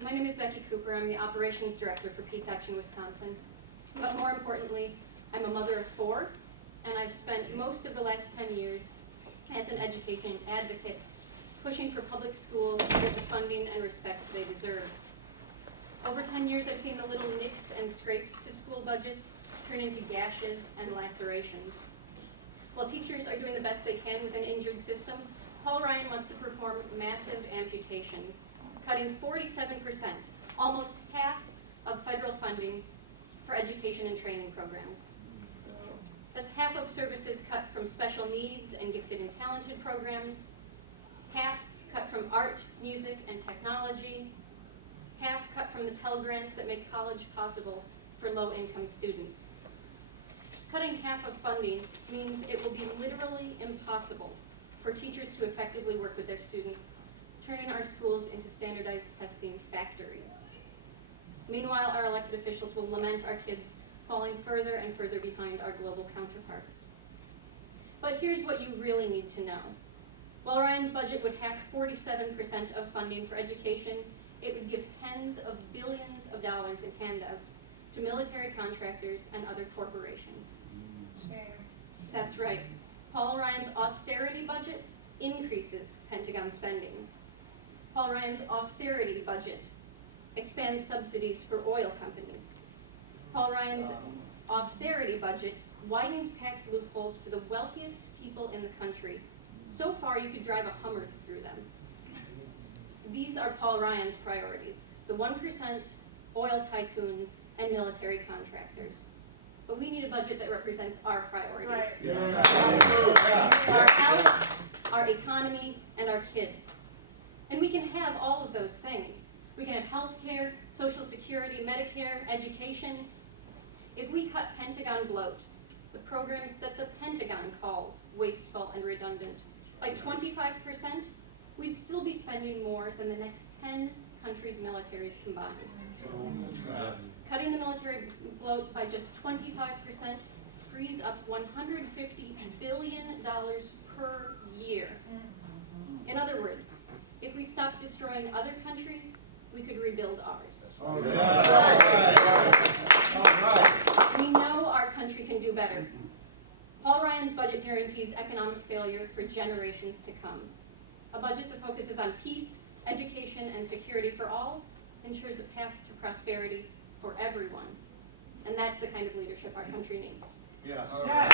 My name is Becky Cooper. I'm the Operations Director for Peace Action Wisconsin. But more importantly, I'm a mother of 4, and I've spent most of the last 10 years as an education advocate, pushing for public schools to get the funding and respect they deserve. Over 10 years, I've seen the little nicks and scrapes to school budgets turn into gashes and lacerations. While teachers are doing the best they can with an injured system, Paul Ryan wants to perform massive amputations, cutting 47%, almost half of federal funding for education and training programs. That's half of services cut from special needs and gifted and talented programs, half cut from art, music, and technology, half cut from the Pell Grants that make college possible for low-income students. Cutting half of funding means it will be literally impossible for teachers to effectively work with their students, turning our schools into standardized testing factories. Meanwhile, our elected officials will lament our kids falling further and further behind our global counterparts. But here's what you really need to know. While Ryan's budget would hack 47% of funding for education, it would give tens of billions of dollars in handouts to military contractors and other corporations. That's right. Paul Ryan's austerity budget increases Pentagon spending. Paul Ryan's austerity budget expands subsidies for oil companies. Paul Ryan's austerity budget widens tax loopholes for the wealthiest people in the country. So far, you could drive a Hummer through them. These are Paul Ryan's priorities, the 1%, oil tycoons, and military contractors. But we need a budget that represents our priorities. Right. Yeah. Our health, our economy, and our kids. And we can have all of those things. We can have health care, Social Security, Medicare, education. If we cut Pentagon bloat, the programs that the Pentagon calls wasteful and redundant, by 25%, we'd still be spending more than the next 10 countries' militaries combined. Cutting the military bloat by just 25% frees up $150 billion per year. In other words, if we stop destroying other countries, we could rebuild ours. All right. We know our country can do better. Paul Ryan's budget guarantees economic failure for generations to come. A budget that focuses on peace, education, and security for all ensures a path to prosperity for everyone. And that's the kind of leadership our country needs. Yes. All right.